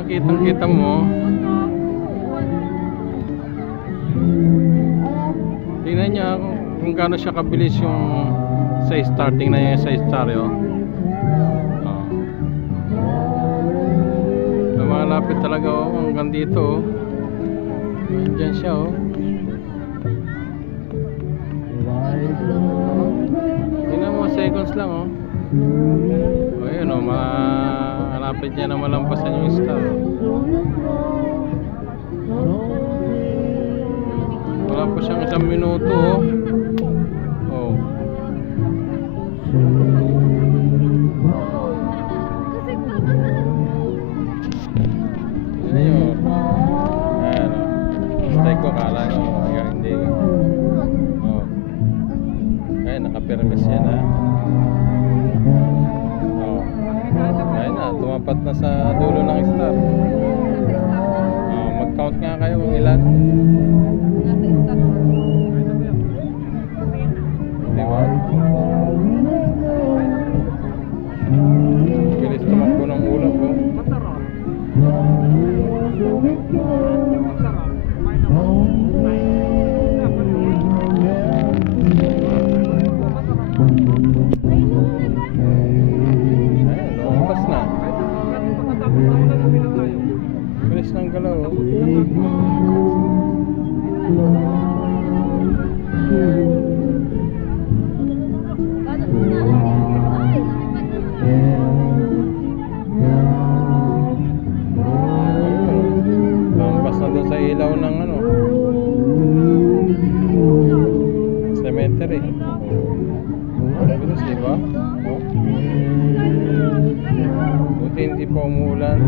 Ayan, kitang-kita mo. Tingnan niya kung gaano siya kabilis yung sa starting na yung sa stereo. Lumalapit talaga hanggang dito. Diyan siya Tingnan mo, seconds lang ayun malapit niya na malampasan yung star. Wala pa siyang 1 minuto ayun. Ayan stay ko, kala nyo hindi. Ayan, nakapirmis yan ayun na, tumapat na sa dulo ng star. Mag count nga kayo kung ilan. Diba? Bilis tumakbo ng ulap lumampas na. Bilis ng galaw sa ilaw ng cemetery. Bilis, diba? Buti hindi pa umuulan.